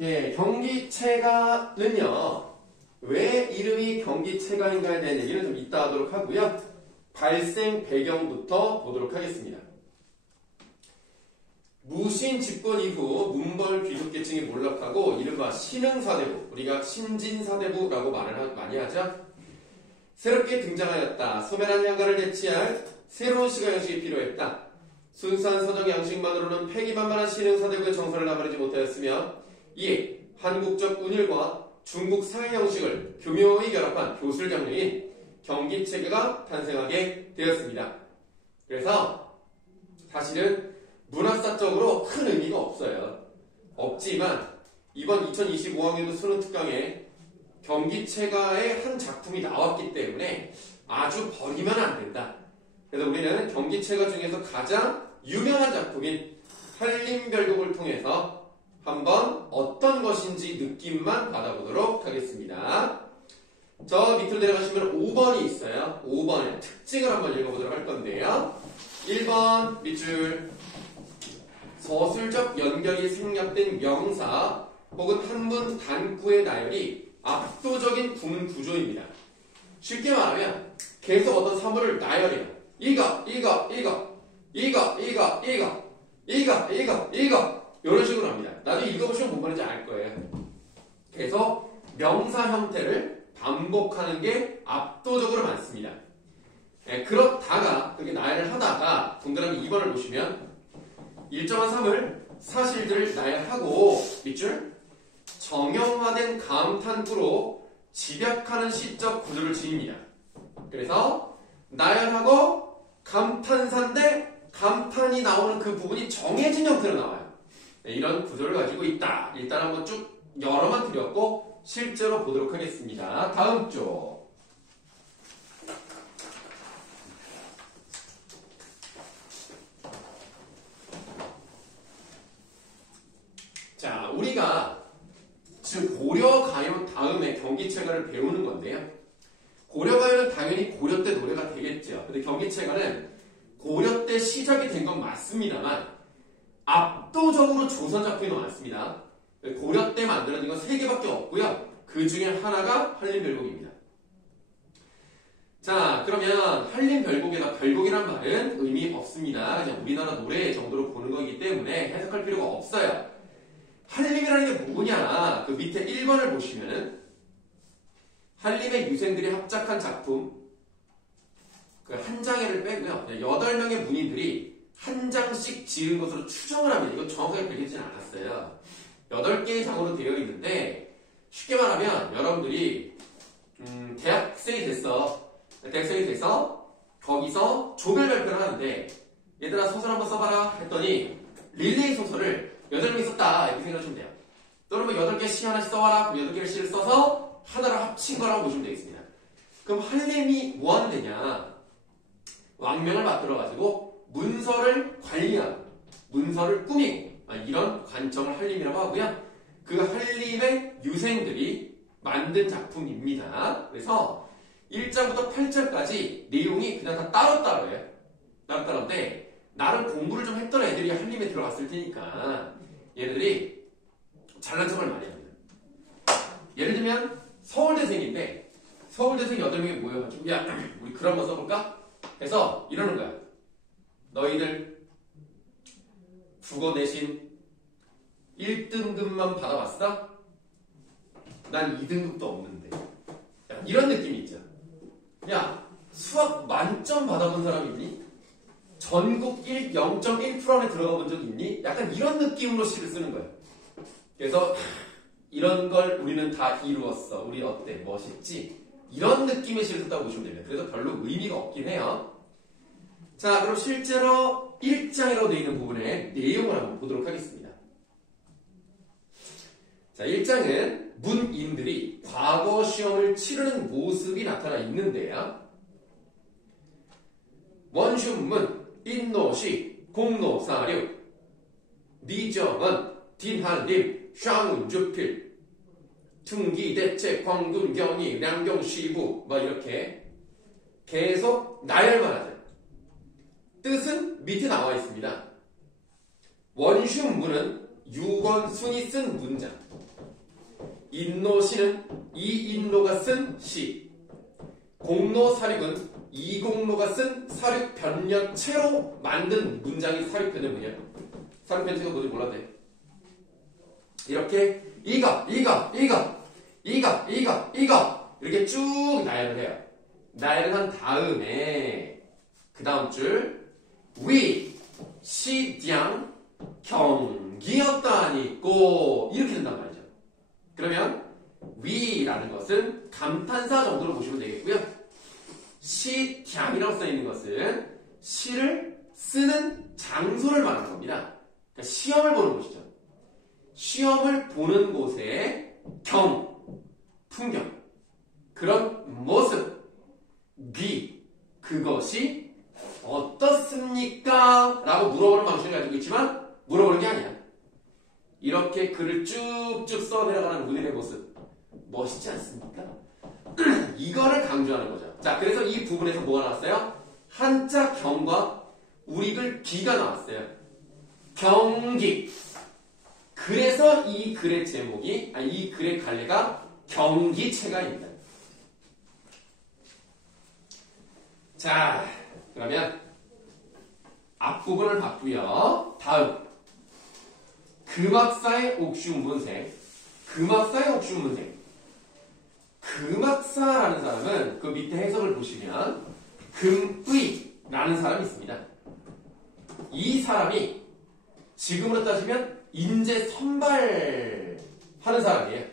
예, 경기체가는요. 왜 이름이 경기체가인가에 대한 얘기는 좀 이따 하도록 하고요. 발생 배경부터 보도록 하겠습니다. 무신 집권 이후 문벌 귀족계층이 몰락하고 이른바 신흥사대부, 우리가 신진사대부라고 말을 많이 하죠. 새롭게 등장하였다. 소멸한 양가를 대체할 새로운 시각 양식이 필요했다. 순수한 서정 양식만으로는 패기만만한 신흥사대부의 정서를 나타내지 못하였으며 이에 한국적 운율과 중국 사회 형식을 교묘히 결합한 교술장르인 경기체계가 탄생하게 되었습니다. 그래서 사실은 문학사적으로 큰 의미가 없어요. 없지만 이번 2025학년도 수능 특강에 경기체가의 한 작품이 나왔기 때문에 아주 버리면 안 된다. 그래서 우리는 경기체가 중에서 가장 유명한 작품인 한림별곡을 통해서 한번 어떤 것인지 느낌만 받아보도록 하겠습니다. 저 밑으로 내려가시면 5번이 있어요. 5번의 특징을 한번 읽어보도록 할 건데요. 1번 밑줄 서술적 연결이 생략된 명사 혹은 한문 단구의 나열이 압도적인 구문 구조입니다. 쉽게 말하면 계속 어떤 사물을 나열해요. 이거 이런 식으로 합니다. 나중에 읽어보시면 뭔 말인지 알 거예요. 계속 명사 형태를 반복하는 게 압도적으로 많습니다. 그렇다가 그게 나열을 하다가 동그라미 2번을 보시면 일정한 사물, 사실들을 나열하고 밑줄 정형화된 감탄구로 집약하는 시적 구조를 지닙니다. 그래서 나열하고 감탄사인데 감탄이 나오는 그 부분이 정해진 형태로 나와요. 이런 구조를 가지고 있다. 일단 한번 쭉 여러만 드렸고 실제로 보도록 하겠습니다. 다음 쪽. 자, 우리가 지금 고려가요 다음에 경기체가를 배우는 건데요. 고려가요는 당연히 고려 때 노래가 되겠죠. 근데 경기체가는 고려 때 시작이 된 건 맞습니다만 압도적으로 조선 작품이 더 많습니다. 고려 때 만들어진 건 3개밖에 없고요. 그 중에 하나가 한림별곡입니다. 자, 그러면 한림별곡에다 별곡이란 말은 의미 없습니다. 그냥 우리나라 노래 정도로 보는 거기 때문에 해석할 필요가 없어요. 한림이라는 게 뭐냐? 그 밑에 1번을 보시면은 한림의 유생들이 합작한 작품 그 한 장애를 빼고요. 8명의 문인들이 한 장씩 지은 것으로 추정을 합니다. 이거 정확하게 밝혀지진 않았어요. 8개의 장으로 되어 있는데 쉽게 말하면 여러분들이 대학생이 돼서 거기서 조별 발표를 하는데 얘들아 소설 한번 써봐라 했더니 릴레이 소설을 8명이 썼다 이렇게 생각하시면 돼요. 또는 뭐 8개 시 하나씩 써와라 그럼 8개의 시를 써서 하나로 합친 거라고 보시면 되겠습니다. 그럼 한림이 뭐 하는 데냐? 왕명을 만들어가지고 문서를 관리하고 문서를 꾸미고 이런 관점을 한림이라고 하고요. 그 한림의 유생들이 만든 작품입니다. 그래서 1장부터 8장까지 내용이 그냥 다 따로따로예요. 따로따로인데 나름 공부를 좀 했던 애들이 한림에 들어갔을 테니까 얘네들이 잘난 척을 많이 합니다. 예를 들면 서울대생인데 서울대생 8명이 모여가지고 야 우리 글 한번 써볼까? 해서 이러는 거야. 너희들 국어 내신 1등급만 받아봤어? 난 2등급도 없는데. 약간 이런 느낌이 있죠. 야 수학 만점 받아본 사람 있니? 전국 0.1% 안에 들어가 본 적 있니? 약간 이런 느낌으로 시를 쓰는 거예요. 그래서 이런 걸 우리는 다 이루었어. 우리 어때? 멋있지? 이런 느낌의 시를 썼다고 보시면 됩니다. 그래서 별로 의미가 없긴 해요. 자, 그럼 실제로 1장이라고 되어 있는 부분의 내용을 한번 보도록 하겠습니다. 자, 1장은 문인들이 과거 시험을 치르는 모습이 나타나 있는데요. 원슌문, 인노시, 공노사류, 니정은, 딘한림, 샹운주필, 충기대책, 광군경이, 량경시부 뭐 이렇게 계속 나열만 하죠. 뜻은 밑에 나와 있습니다. 원슌문은 유건순이 쓴 문장. 인로시는 이인로가 쓴 시. 공로사륙은 이공로가 쓴 사륙 변력체로 만든 문장이 사륙변형문이야. 사륙변체가 뭔지 몰랐네. 이렇게 이거 이렇게 쭉 나열을 해요. 나열을 한 다음에 그 다음 줄 위, 시장, 경기였다니 있고 이렇게 된단 말이죠. 그러면 위라는 것은 감탄사 정도로 보시면 되겠고요. 시장이라고 써있는 것은 시를 쓰는 장소를 말하는 겁니다. 그러니까 시험을 보는 곳이죠. 시험을 보는 곳의 풍경, 그런 모습, 그것이 어떻습니까? 라고 물어보는 방식을 가지고 있지만 물어보는 게 아니야. 이렇게 글을 쭉쭉 써내려가는 우리의 모습 멋있지 않습니까? 이거를 강조하는 거죠. 자, 그래서 이 부분에서 뭐가 나왔어요? 한자 경과 우리글 기가 나왔어요. 경기. 그래서 이 글의 제목이, 이 글의 갈래가 경기체가입니다. 자, 그러면 앞부분을 봤고요. 다음 금학사의 옥중문생. 금학사라는 사람은 그 밑에 해석을 보시면 금의라는 사람이 있습니다. 이 사람이 지금으로 따지면 인재 선발하는 사람이에요.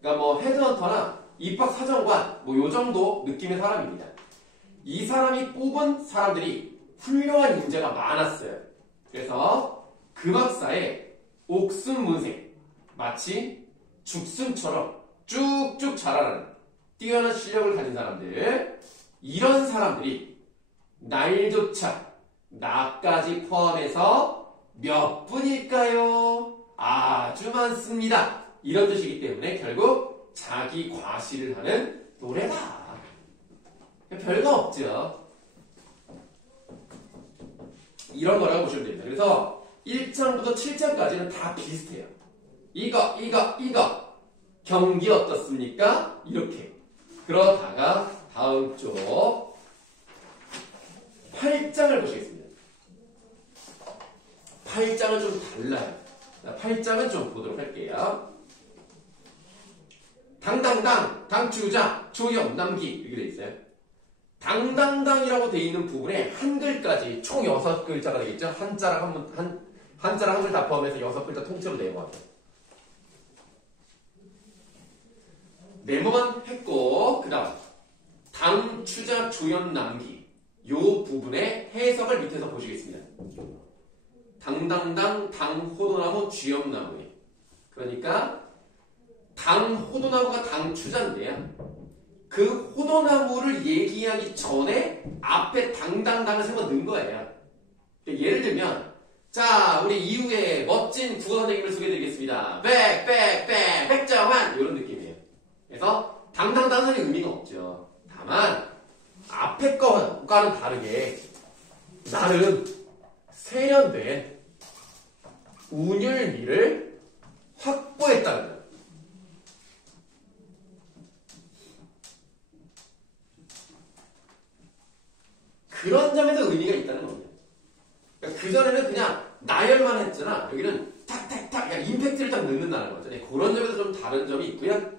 그러니까 뭐 헤드헌터나 입학사정관 뭐 요 정도 느낌의 사람입니다. 이 사람이 뽑은 사람들이 훌륭한 인재가 많았어요. 그래서 금학사의 옥순문생, 마치 죽순처럼 쭉쭉 자라는 뛰어난 실력을 가진 사람들, 이런 사람들이 날조차 나까지 포함해서 몇 분일까요? 아주 많습니다. 이런 뜻이기 때문에 결국 자기 과시를 하는 노래다. 별거 없죠. 이런 거라고 보시면 됩니다. 그래서 1장부터 7장까지는 다 비슷해요. 이거 경기 어떻습니까? 이렇게. 그러다가 다음 쪽 8장을 보시겠습니다. 8장은 좀 달라요. 8장은 좀 보도록 할게요. 당당당, 당주자, 조염, 남기 이렇게 돼 있어요. 당당당이라고 돼 있는 부분에 한글까지 총 6글자가 되겠죠. 한자랑 한글 다 포함해서 6글자 통째로 내용합니다. 네모만 했고 그 다음 당, 추자, 조연, 남기 요 부분의 해석을 밑에서 보시겠습니다. 당당당, 당, 호도나무, 쥐염나무에 그러니까 당, 호도나무가 당, 추자인데요. 그 호도나무를 얘기하기 전에 앞에 당당당을 세번 넣은 거예요. 예를 들면 자, 우리 이후에 멋진 국어 선생님을 소개해드리겠습니다. 백정환 이런 느낌이에요. 그래서 당당당은 의미가 없죠. 다만 앞에 거와는 다르게 나는 세련된 운율미를 확보했다는 거예요. 그런 점에서 의미가 있다는 겁니다. 그러니까 그전에는 그냥 나열만 했잖아. 여기는 탁탁탁 그냥 임팩트를 딱 넣는다는 거죠. 그런 점에서 좀 다른 점이 있고요.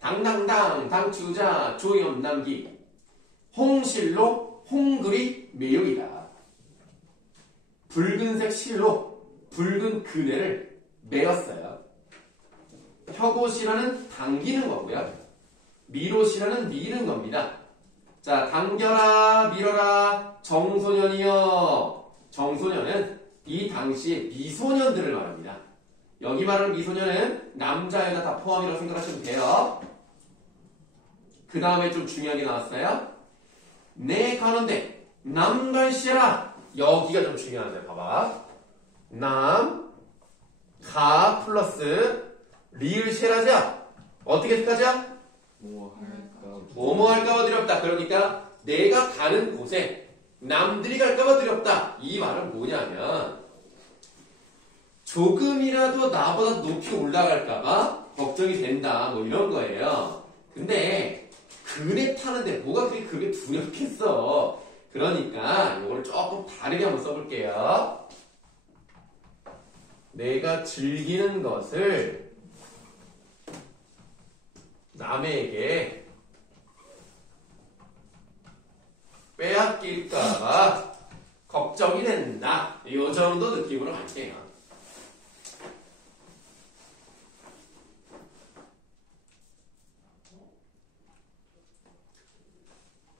당당당, 당추자, 조연, 남기 홍실로, 홍글이 매용이다. 붉은색 실로 붉은 그네를 메었어요. 혁옷이라는 당기는 거고요. 미롯이라는 미는 겁니다. 자, 당겨라, 밀어라, 정소년이여. 정소년은 이 당시의 미소년들을 말합니다. 여기 말하는 미소년은 남자, 여자 다 포함이라고 생각하시면 돼요. 그 다음에 좀 중요한 게 나왔어요. 내 가는데 남갈시라. 여기가 좀 중요한데 봐봐. 남, 가 플러스 리을시라자. 어떻게 해석하자? 뭐뭐 할까봐 두렵다. 그러니까 내가 가는 곳에 남들이 갈까봐 두렵다. 이 말은 뭐냐면 조금이라도 나보다 높이 올라갈까봐 걱정이 된다. 뭐 이런 거예요. 근데 그네 타는데 뭐가 그렇게 두렵겠어. 그러니까 이거를 조금 다르게 한번 써볼게요. 내가 즐기는 것을 남에게 빼앗길까봐 걱정이 된다. 이 정도 느낌으로 갈게요.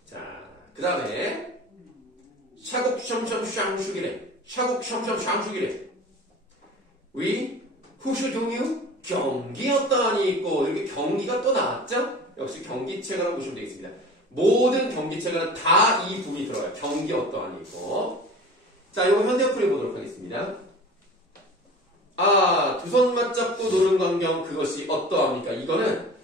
자, 그 다음에 샤곡숑숑 샹슈기래 위 후슈동유 경기 어떠하니 있고 이렇게 경기가 또 나왔죠? 역시 경기체가라고 보시면 되겠습니다. 모든 경기체가 다 이 부분이 들어가요. 경기 어떠하니 있고. 자, 이거 현대어플 해보도록 하겠습니다. 두 손 맞잡고 노는 광경 그것이 어떠합니까? 이거는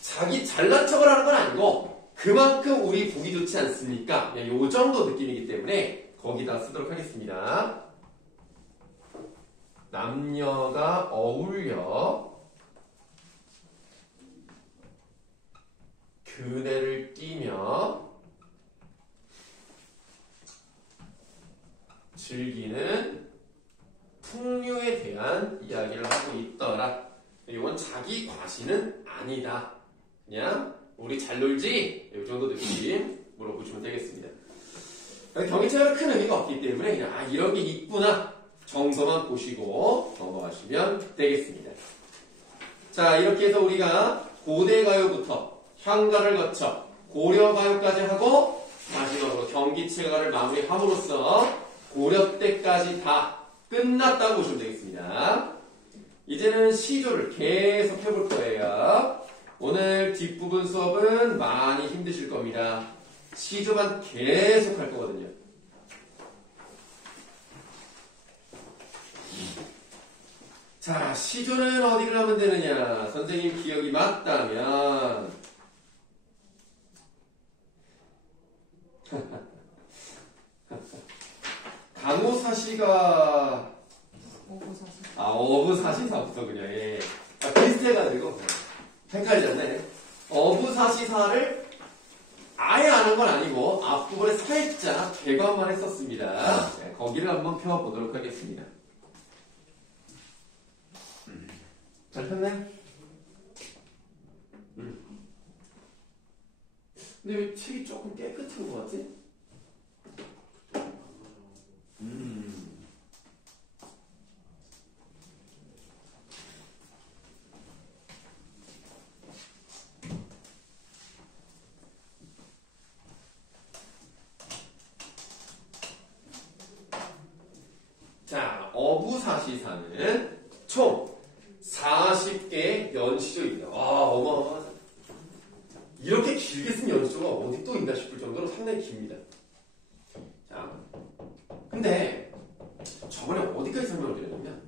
자기 잘난 척을 하는 건 아니고 그만큼 우리 보기 좋지 않습니까? 그냥 요 정도 느낌이기 때문에 거기다 쓰도록 하겠습니다. 남녀가 어울려 그네를 끼며 즐기는 풍류에 대한 이야기를 하고 있더라. 이건 자기 과시는 아니다. 그냥 우리 잘 놀지? 이 정도 느낌 물어보시면 되겠습니다. 경기체가 큰 의미가 없기 때문에 그냥 이런 게 있구나 정도만 보시고 넘어가시면 되겠습니다. 자, 이렇게 해서 우리가 고대가요부터 향가를 거쳐 고려가요까지 하고 마지막으로 경기체가를 마무리함으로써 고려 때까지 다 끝났다고 보시면 되겠습니다. 이제는 시조를 계속 해볼 거예요. 오늘 뒷부분 수업은 많이 힘드실 겁니다. 시조만 계속 할 거거든요. 자, 시조는 어디를 하면 되느냐? 선생님 기억이 맞다면 강호사시가 어부사시사부터 그냥 비슷해가지고 헷갈렸네. 어부사시사를 아예 안 한 건 아니고 앞부분에 살짝 개관만 했었습니다. 거기를 한번 펴보도록 하겠습니다. 잘 폈네? 근데 왜 책이 조금 깨끗한 것 같지? 자, 어부사시사는 총 40개의 연시조입니다. 와, 어마어마하죠. 이렇게 길게 쓴 연시조가 어디 또 있나 싶을 정도로 상당히 깁니다. 자, 근데 저번에 어디까지 설명을 드렸냐면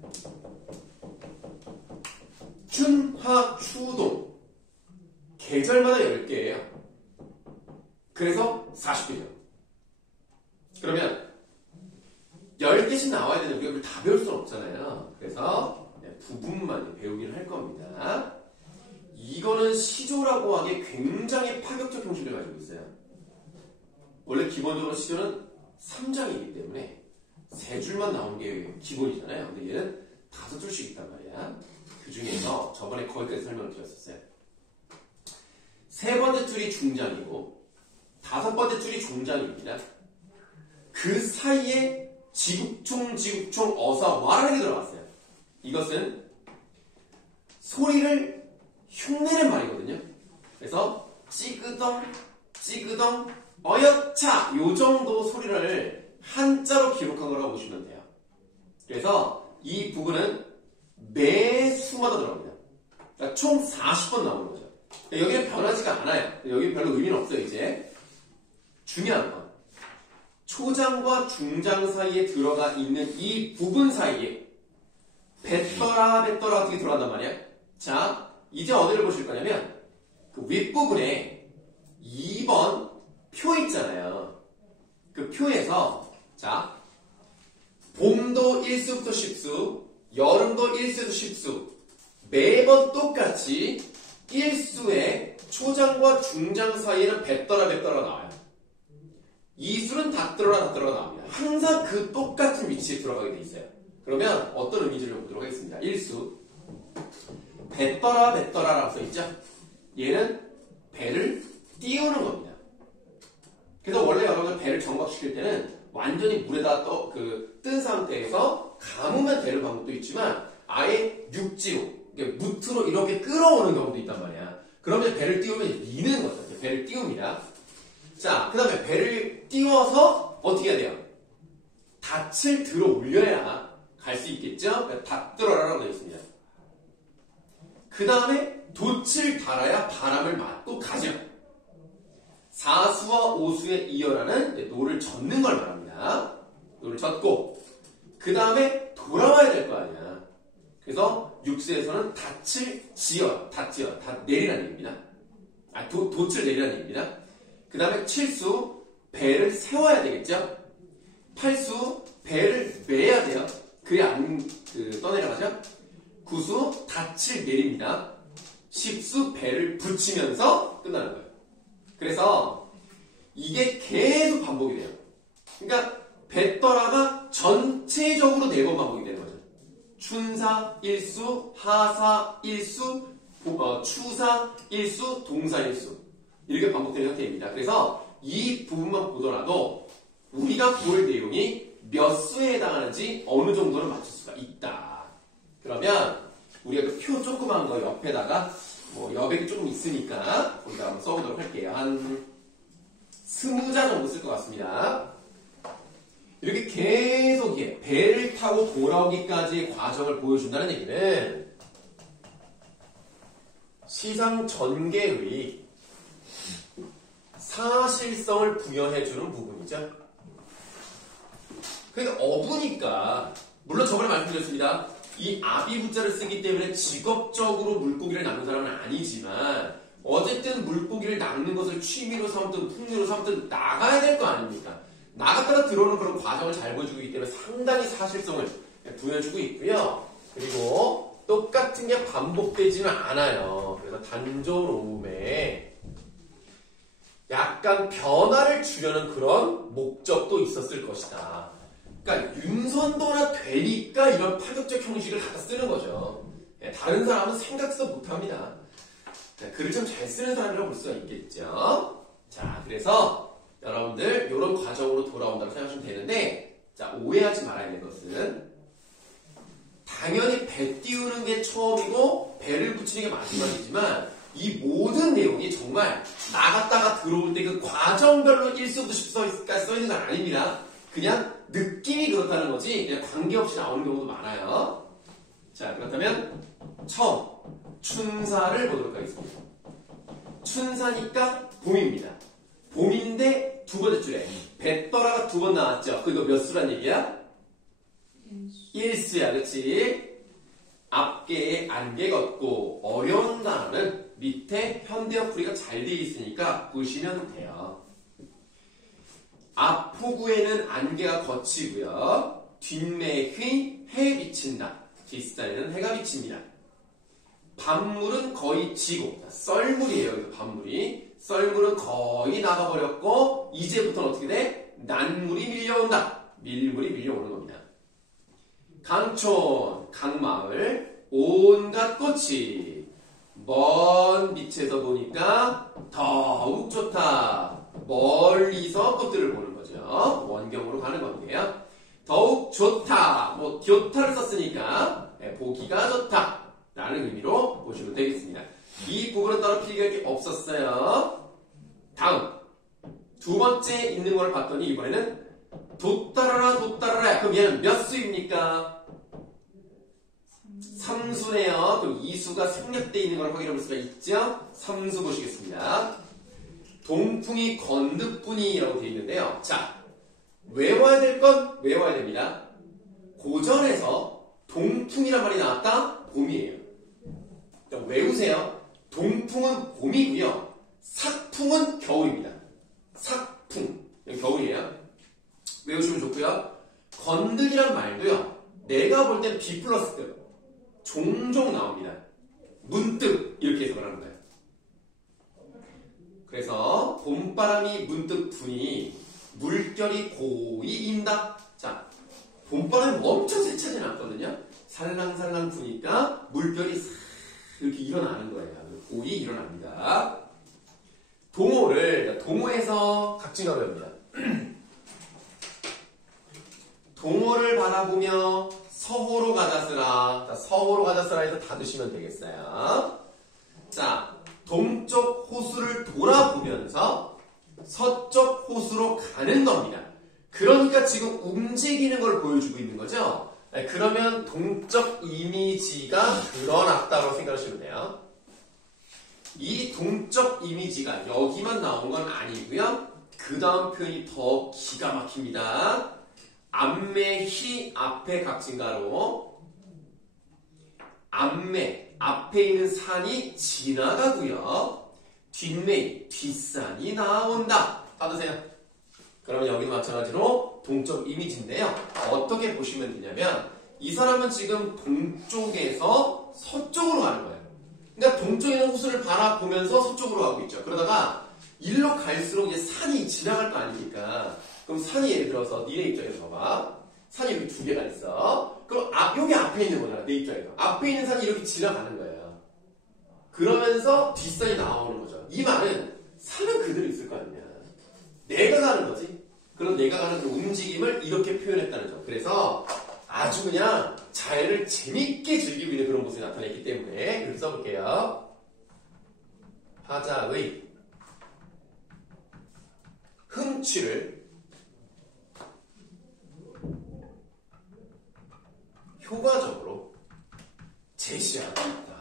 춘하 추동 계절마다 10개예요. 그래서 40개죠. 그러면 10개씩 나와야 되는데 우리가 그걸 다 배울 수는 없잖아요. 그래서 부분만 배우긴 할 겁니다. 이거는 시조라고 하기에 굉장히 파격적 형식을 가지고 있어요. 원래 기본적으로 시조는 3장이기 때문에 3줄만 나오는 게 기본이잖아요. 근데 얘는 5줄씩 있단 말이야. 그 중에서 저번에 거기까지 설명을 드렸었어요. 3번째 줄이 중장이고 5번째 줄이 종장입니다. 그 사이에 지국총 어사 와라는 게 들어갔어요. 이것은 소리를 흉내는 말이거든요. 그래서 찌그덩 어여차 요 정도 소리를 한자로 기록한 거라고 보시면 돼요. 그래서 이 부분은 매 수마다 들어갑니다. 그러니까 총 40번 나오는 거죠. 여기는 변하지가 않아요. 여기 별로 의미는 없어요. 이제 중요한 건 초장과 중장 사이에 들어가 있는 이 부분 사이에 뱉더라 어떻게 들어간단 말이야. 자, 이제 어디를 보실 거냐면 그 윗부분에 2번 표 있잖아요. 그 표에서 자, 봄도 1수부터 10수, 여름도 1수에서 10수, 매번 똑같이 일수의 초장과 중장 사이에는 뱃더라 나와요. 이수는 닫더라 나옵니다. 항상 그 똑같은 위치에 들어가게 돼 있어요. 그러면 어떤 의미인지를 보도록 하겠습니다. 일수 뱃더라라고 써있죠? 얘는 배를 띄우는 겁니다. 그래서 원래 여러분들 배를 정박시킬 때는 완전히 물에다 뜬 상태에서 감으면 되는 방법도 있지만 아예 육지로, 무트로 이렇게 끌어오는 경우도 있단 말이야. 그러면 배를 띄우면 미는 거죠. 배를 띄웁니다. 자, 그 다음에 배를 띄워서 어떻게 해야 돼요? 닻을 들어 올려야 갈 수 있겠죠? 닫들어라라고 되어 있습니다. 그 다음에 돛을 달아야 바람을 맞고 가죠. 사수와 오수의 이어라는 노를 젓는 걸 말합니다. 노를 젓고 그 다음에 돌아와야 될 거 아니야. 그래서 육수에서는 닻을 내리라는 얘기입니다. 돛을 내리라는 얘기입니다. 그 다음에 칠수 배를 세워야 되겠죠. 팔수 배를 매야 돼요. 그래야 안 떠내려가죠. 구수 닻을 내립니다. 십수 배를 붙이면서 끝나는 거예요. 그래서 이게 계속 반복이 돼요. 그러니까 뱃더라가 전체적으로 4번 반복이 되는 거죠. 춘사, 일수, 하사, 일수, 추사, 일수, 동사, 일수 이렇게 반복되는 형태입니다. 그래서 이 부분만 보더라도 우리가 볼 내용이 몇 수에 해당하는지 어느 정도는 맞출 수가 있다. 그러면 우리가 그 표 조그만 거 옆에다가 여백이 조금 있으니까 우리가 한번 써보도록 할게요. 한 20자 정도 쓸 것 같습니다. 이렇게 계속 배를 타고 돌아오기까지의 과정을 보여준다는 얘기는 시상 전개의 사실성을 부여해주는 부분이죠. 그러니까 어부니까 물론 저번에 말씀드렸습니다. 이 아비부자를 쓰기 때문에 직업적으로 물고기를 낚는 사람은 아니지만 어쨌든 물고기를 낚는 것을 취미로 삼든 풍류로 삼든 나가야 될 거 아닙니까? 나갔다가 들어오는 그런 과정을 잘 보여주고 있기 때문에 상당히 사실성을 부여주고 있고요. 그리고 똑같은 게 반복되지는 않아요. 그래서 단조로움에 약간 변화를 주려는 그런 목적도 있었을 것이다. 그러니까 윤선도나 되니까 이런 파격적 형식을 갖다 쓰는 거죠. 다른 사람은 생각도 못합니다. 글을 좀 잘 쓰는 사람이라고 볼 수가 있겠죠. 자, 그래서 여러분들 이런 과정으로 돌아온다고 생각하시면 되는데, 자, 오해하지 말아야 될 것은 당연히 배 띄우는 게 처음이고 배를 붙이는 게 마지막이지만 이 모든 내용이 정말 나갔다가 들어올 때 그 과정별로 1수부씩 써있는 건 아닙니다. 그냥 느낌이 그렇다는 거지 그냥 관계없이 나오는 경우도 많아요. 자, 그렇다면 처음 춘사를 보도록 하겠습니다. 춘사니까 봄입니다. 봄인데 두 번째 줄에 뱃더라가 2번 나왔죠. 그거 몇 수란 얘기야? 1수야, 그치? 앞개에 안개 걷고 어려운 단어는 밑에 현대어 풀이가 잘 돼 있으니까 보시면 돼요. 앞포구에는 안개가 걷히고요. 뒷매의 해 비친다. 뒷산에는 해가 비칩니다. 밤물은 거의 지고, 썰물이에요. 그래서 밤물이. 썰물은 거의 나가버렸고 이제부터는 어떻게 돼? 난물이 밀려온다. 밀물이 밀려오는 겁니다. 강촌, 강마을, 온갖 꽃이 먼 밑에서 보니까 더욱 좋다. 멀리서 꽃들을 보는 거죠. 원경으로 가는 관계예요. 더욱 좋다. 좋다를 썼으니까 보기가 좋다. 라는 의미로 보시면 되겠습니다. 이 부분은 따로 필기할 게 없었어요. 다음 두 번째 있는 걸 봤더니 이번에는 돛따라라. 그럼 얘는 몇 수입니까? 3수네요. 그럼 2수가 생략되어 있는 걸 확인해 볼 수가 있죠? 3수 보시겠습니다. 동풍이 건드뿐이라고 되어 있는데요. 자, 외워야 될 건 외워야 됩니다. 고전에서 동풍이란 말이 나왔다? 봄이에요. 그러니까 외우세요. 동풍은 봄이고요. 삭풍은 겨울입니다. 삭풍. 여기 겨울이에요. 외우시면 좋고요. 건드기란 말도요. 내가 볼 땐 B 플러스 급 종종 나옵니다. 문득 이렇게 해석을 하는 거예요. 그래서 봄바람이 문득 부니 물결이 고이 인다. 자, 봄바람이 엄청 세차진 않거든요. 살랑살랑 부니까 물결이 싹 이렇게 일어나는 거예요. 고이 일어납니다. 동호에서 각진가로 합니다. 동호를 바라보며 서호로 가자스라. 자, 서호로 가자스라 해서 닫으시면 되겠어요. 자, 동쪽 호수를 돌아보면서 서쪽 호수로 가는 겁니다. 그러니까 지금 움직이는 걸 보여주고 있는 거죠. 네, 그러면 동적 이미지가 드러났다고 생각하시면 돼요. 이 동적 이미지가 여기만 나온 건 아니고요. 그 다음 표현이 더 기가 막힙니다. 앞매희 앞에 각진가로 앞매 앞에 있는 산이 지나가고요. 뒷매희 뒷산이 나온다. 받으세요. 그러면 여기도 마찬가지로 동적 이미지인데요. 어떻게 보시면 되냐면 이 사람은 지금 동쪽에서 서쪽으로 가는 거예요. 그러니까 동쪽에 있는 호수를 바라보면서 서쪽으로 가고 있죠. 그러다가 일로 갈수록 이제 산이 지나갈 거 아닙니까? 그럼 산이 예를 들어서 니네 입장에서 봐봐. 산이 이렇게 두 개가 있어. 그럼 여기 앞에 있는 거잖아. 내 입장에서. 앞에 있는 산이 이렇게 지나가는 거예요. 그러면서 뒷산이 나오는 거죠. 이 말은 산은 그대로 있을 거 아니냐. 내가 가는 거지. 그럼 내가 가는 그 움직임을 이렇게 표현했다는 점. 그래서 아주 그냥 자연을 재밌게 즐기고 있는 그런 모습이 나타냈기 때문에 이렇게 써볼게요. 화자의 흥취를 효과적으로 제시하고 있다.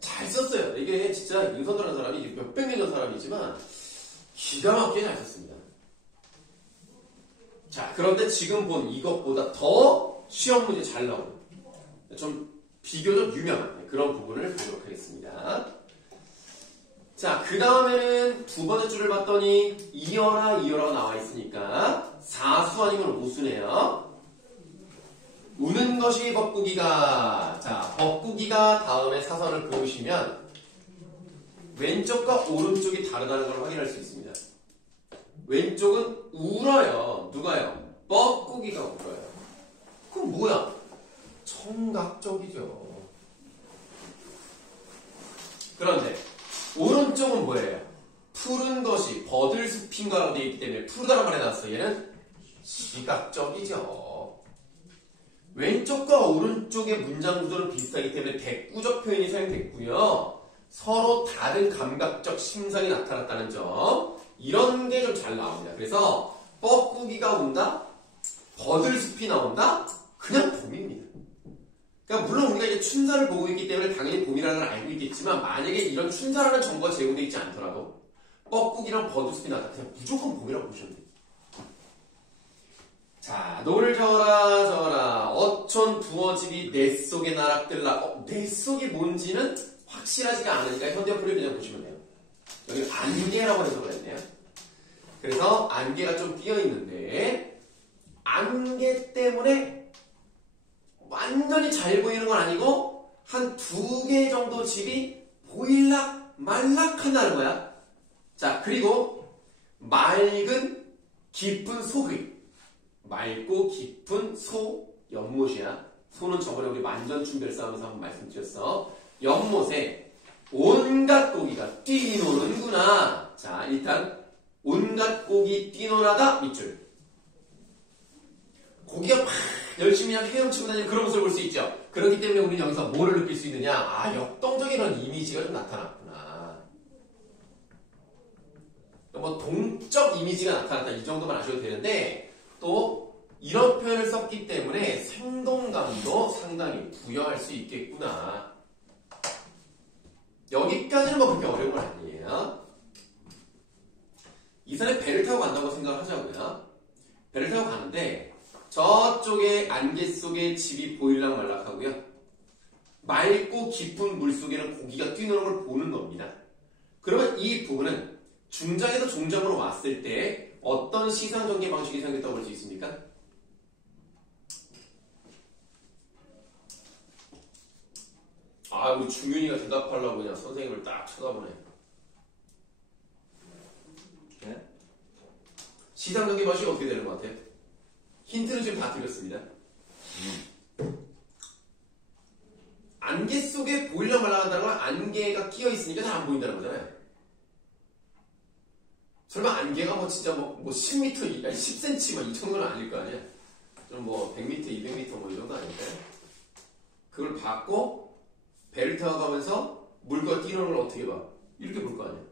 잘 썼어요. 이게 진짜 윤선도라는 사람이 몇백 년 전 사람이지만 기가 막히게 잘 썼습니다. 자, 그런데 지금 본 이것보다 더 시험 문제 잘 나오는 좀 비교적 유명한 그런 부분을 보도록 하겠습니다. 자, 그 다음에는 두 번째 줄을 봤더니 이어라가 나와 있으니까 사수 아니면 오수네요. 우는 것이 벅구기가. 자, 벅구기가 다음에 사선을 그으시면 왼쪽과 오른쪽이 다르다는 걸 확인할 수 있습니다. 왼쪽은 울어요. 누가요? 뻐꾸기가 울어요. 그럼 뭐야? 청각적이죠. 그런데 오른쪽은 뭐예요? 푸른 것이 버들숲인가로 되어 있기 때문에 푸르다는 말이 나왔어요. 얘는 시각적이죠. 왼쪽과 오른쪽의 문장 구조는 비슷하기 때문에 대꾸적 표현이 사용됐고요. 서로 다른 감각적 심상이 나타났다는 점. 이런 게 좀 잘 나옵니다. 그래서 뻐꾸기가 온다? 버들숲이 나온다? 그냥 봄입니다. 그러니까 물론 우리가 이제 춘사를 보고 있기 때문에 당연히 봄이라는 걸 알고 있겠지만 만약에 이런 춘사라는 정보가 제공되어 있지 않더라도 뻐꾸기랑 버들숲이 나왔다. 그냥 무조건 봄이라고 보시면 돼요. 자, 노를 저어라 어촌 두어집이 내 속에 나락들라. 내 속이 뭔지는 확실하지가 않으니까 현대어플을 그냥 보시면 돼요. 여기 안개라고 해석을 했네요. 그래서 안개가 좀 끼어있는데 안개 때문에 완전히 잘 보이는 건 아니고 한 2개 정도 집이 보일락 말락한다는 거야. 자, 그리고 맑은 깊은 소의. 맑고 깊은 소, 연못이야. 소는 저번에 우리 만전춘별 싸움에서 한번 말씀드렸어. 연못에 온갖 고기가 뛰노는구나. 자, 일단 온갖 고기 뛰노나다 밑줄. 고기가 막 열심히 그냥 헤엄치고 다니는 그런 모습을 볼 수 있죠. 그렇기 때문에 우리는 여기서 뭐를 느낄 수 있느냐? 아, 역동적인 이런 이미지가 좀 나타났구나. 뭐 동적 이미지가 나타났다 이 정도만 아셔도 되는데 또 이런 표현을 썼기 때문에 생동감도 상당히 부여할 수 있겠구나. 여기까지는 뭐 그렇게 어려운 건 아니에요. 이 사람이 배를 타고 간다고 생각하자고요. 배를 타고 가는데 저쪽에 안개 속에 집이 보일락 말락하고요. 맑고 깊은 물 속에는 고기가 뛰노는 걸 보는 겁니다. 그러면 이 부분은 중장에서 종장으로 왔을 때 어떤 시상 전개 방식이 생겼다고 볼 수 있습니까? 아, 우리 중윤이가 대답하려고 그냥 선생님을 딱 쳐다보네. 네? 시상전기 방식이 어떻게 되는 것 같아? 힌트는 지금 다 드렸습니다. 안개 속에 보일러 말라간다는 건 안개가 끼어 있으니까 잘 안 보인다는 거잖아요. 설마 안개가 뭐 진짜 뭐 10m, 아니 10cm 이 정도는 아닐 거 아니야? 좀 뭐 100m, 200m 뭐 이 정도 아닐까요? 그걸 받고 배를 타고 물과 끼는 걸 어떻게 봐? 이렇게 볼 거 아니야?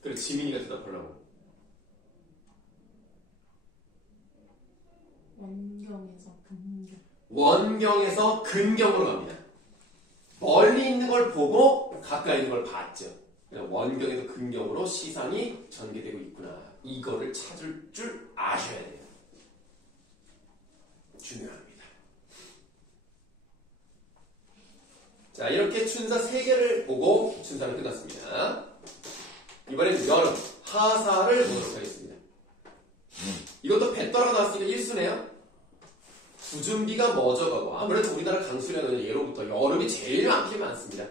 그래 지민이가 대답하려고. 원경에서 근경. 원경에서 근경으로 갑니다. 멀리 있는 걸 보고 가까이 있는 걸 봤죠. 원경에서 근경으로 시상이 전개되고 있구나. 이거를 찾을 줄 아셔야 돼요. 중요합니다. 자, 이렇게 춘사 3개를 보고 춘사는 끝났습니다. 이번엔 여름, 하사를 보도록 하겠습니다. 이것도 배떠라 나왔으니까 1수네요. 구준비가 멎어가고, 아무래도 우리나라 강수량은 예로부터 여름이 제일 많습니다.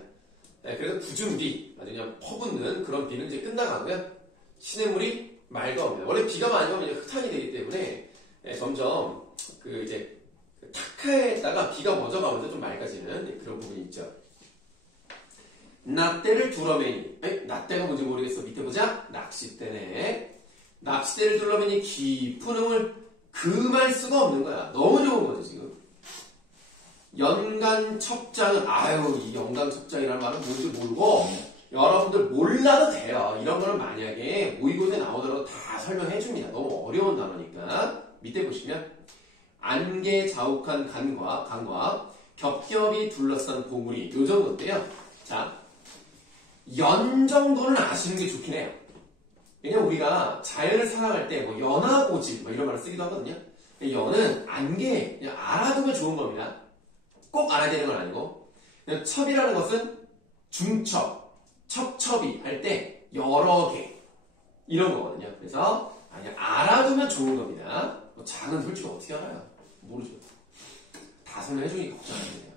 네, 그래서 구준비, 아주 그냥 퍼붓는 그런 비는 이제 끝나가고요. 시냇물이 맑아옵니다. 원래 비가 많이 오면 흙탕이 되기 때문에 점점 이제 탁하에다가 비가 멎어가면서 좀 맑아지는 그런 부분이 있죠. 낫대를 둘러매니, 낫대가 뭔지 모르겠어. 밑에 보자. 낚싯대네. 낚싯대를 둘러매니 깊은 음을 금할 수가 없는 거야. 너무 좋은 거죠, 지금. 연간첩장은, 이 연간첩장이라는 말은 뭔지 모르고, 여러분들 몰라도 돼요. 이런 거는 만약에 모의고사에 나오더라도 다 설명해 줍니다. 너무 어려운 단어니까. 밑에 보시면, 안개 자욱한 강과 겹겹이 둘러싼 봉우리, 요 정도인데요. 자, 연 정도는 아시는 게 좋긴 해요. 왜냐면 우리가 자연을 사랑할 때 뭐 연하고집 이런 말을 쓰기도 하거든요. 연은 안개, 그냥 알아두면 좋은 겁니다. 꼭 알아야 되는 건 아니고. 첩이라는 것은 중첩, 첩첩이 할 때 여러 개 이런 거거든요. 그래서 그냥 알아두면 좋은 겁니다. 작은 솔직히 어떻게 알아요? 모르죠. 다 설명해 주니까 걱정하시네요.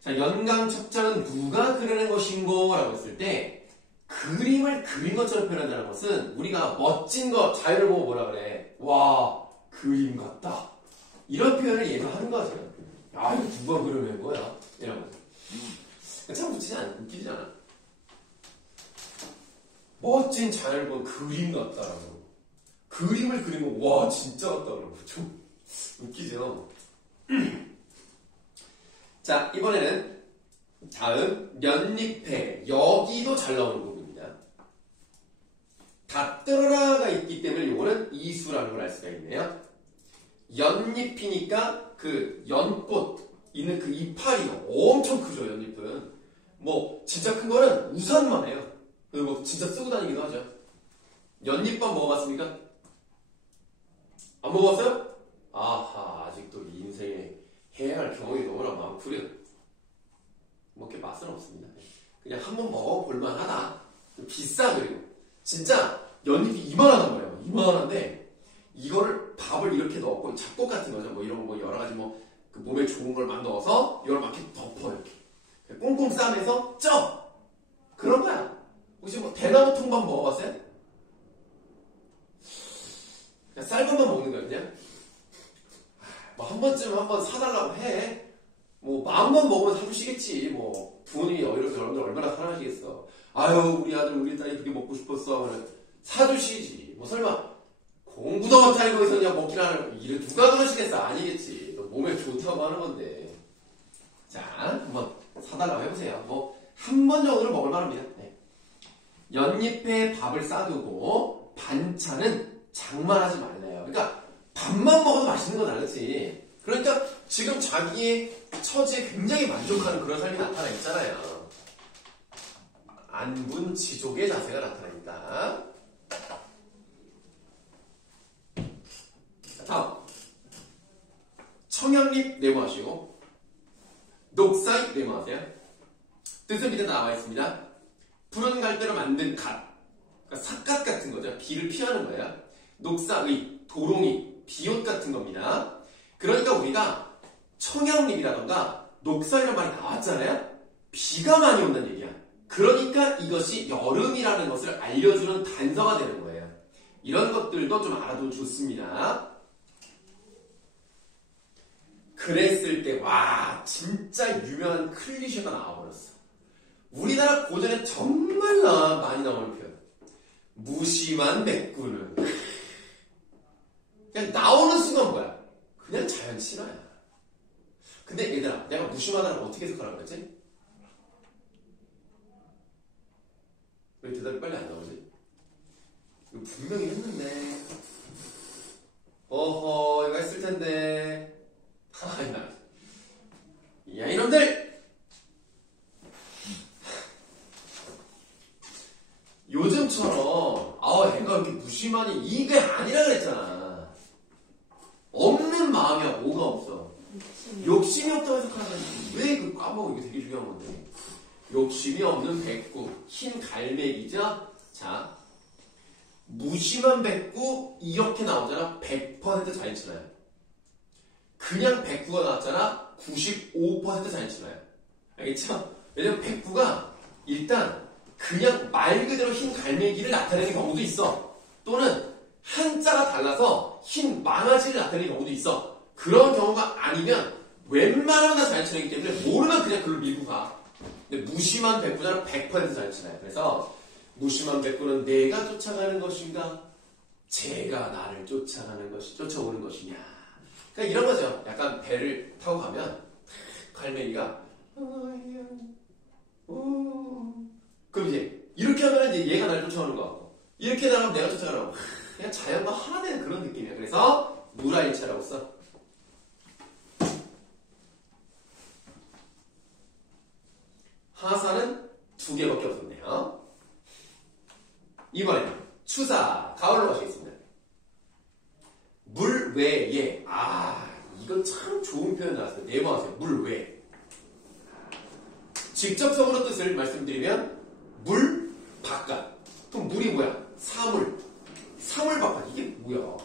자, 연강첩장은 누가 그리는 것인고? 라고 했을 때 그림을 그린 것처럼 표현한다는 것은 우리가 멋진 거, 자연을 보고 뭐라 그래? 와, 그림 같다. 이런 표현을 얘도 하는 거죠. 야, 이거 누가 그려낸 거야? 이런 거. 참 웃기지 않아? 멋진 자연을 보면 그림 같다라고. 그림을 그리면 와, 진짜 같다라고. 좀 웃기죠? 자, 이번에는 다음 연잎해. 여기도 잘 나오는 부분입니다. 닷들어라가 있기 때문에 요거는 이수라는 걸 알 수가 있네요. 연잎이니까 그 연꽃 있는 그 이파리 엄청 크죠. 연잎은 뭐 진짜 큰 거는 우산만 해요. 그리고 뭐 진짜 쓰고 다니기도 하죠. 연잎밥 먹어봤습니까? 안 먹어봤어요? 아하, 아직도 인생에 해야 할 경험이 너무나 많구려. 뭐 이렇게 맛은 없습니다. 그냥 한번 먹어볼만 하다. 비싸. 그리고 진짜 연잎이 이만하단 말이에요. 이만한데 이거를 밥을 이렇게 넣고 잡곡 같은 거죠. 뭐 이런 거 여러 가지 그 몸에 좋은 걸 막 넣어서 이걸 막 이렇게 덮어 이렇게 꽁꽁 싸매서 쪄. 그런 거야. 혹시 뭐 대나무 통밥 먹어봤어요? 그냥 쌀밥만 먹는 거야 그냥. 뭐 한 번쯤 한번 사달라고 해. 뭐 마음만 먹으면 사주시겠지. 뭐 부모님이 여러분들 얼마나 사랑하시겠어. 아유, 우리 아들 우리 딸이 그렇게 먹고 싶었어 하면 사주시지. 뭐 설마 공부도 못하는 거기서 그냥 먹기나 하는 일을 누가 그러시겠어? 아니겠지. 너 몸에 좋다고 하는 건데. 자, 한번 사달라고 해보세요. 뭐 한 번 정도는 먹을 만합니다. 네. 연잎에 밥을 싸두고 반찬은 장만하지 말래요. 그러니까 밥만 먹어도 맛있는 건 알겠지. 그러니까 지금 자기의 처지에 굉장히 만족하는 그런 삶이 나타나 있잖아요. 안분지족의 자세가 나타납니다. 다음, 청양잎 네모하시고 녹사잎 네모하세요. 뜻은 밑에 나와 있습니다. 푸른 갈대로 만든 갓, 그러니까 삿갓 같은 거죠. 비를 피하는 거예요. 녹사의, 도롱이, 비옷 같은 겁니다. 그러니까 우리가 청양잎이라던가 녹사이라는 말이 나왔잖아요. 비가 많이 온다는 얘기야. 그러니까 이것이 여름이라는 것을 알려주는 단서가 되는 거예요. 이런 것들도 좀 알아두면 좋습니다. 그랬을 때, 와, 진짜 유명한 클리셰가 나와버렸어. 우리나라 고전에 정말 많이 나오는 표현. 무심한 백구는. 그냥 나오는 순간 뭐야? 그냥 자연 친화야. 근데 얘들아, 내가 무심하다는 어떻게 해석하라고 그랬지? 왜 대답이 빨리 안 나오지? 이거 분명히 했는데. 어허, 이거 했을 텐데. 야, 이놈들! 요즘처럼, 애가 이렇게 무심하니, 이게 아니라 그랬잖아. 없는 마음이야, 뭐가 없어. 욕심이 없다고 해석하는 왜 그 까먹어? 이게 되게 중요한 건데. 욕심이 없는 백구, 흰 갈매기죠? 자, 무심한 백구, 이렇게 나오잖아. 100% 자연친화야. 그냥 백구가 나왔잖아. 95% 자연친화야. 알겠죠? 왜냐면 백구가 일단 그냥 말 그대로 흰 갈매기를 나타내는 경우도 있어. 또는 한자가 달라서 흰 망아지를 나타내는 경우도 있어. 그런 경우가 아니면 웬만하면 다 자연친화이기 때문에 모르면 그냥 그걸 밀고 가. 근데 무심한 백구자는 100% 자연친화야. 그래서 무심한 백구는 내가 쫓아가는 것인가? 제가 나를 쫓아오는 것이냐? 그러니까 이런 거죠. 약간 배를 타고 가면 갈매기가 그럼 이제 이렇게 하면 이제 얘가 날 쫓아오는 것 같고 이렇게 나가면 내가 쫓아가는 거 그냥 자연과 하나 되는 그런 느낌이야. 그래서 무라일체라고 써. 하사는 2개밖에 없었네요. 이번에는 추사, 가을로 가시겠습니다. 물 외에, 이건 참 좋은 표현 나왔어요. 메모하세요. 물 외. 직접적으로 뜻을 말씀드리면 물 바깥. 그럼 물이 뭐야? 사물. 사물 바깥. 이게 뭐야?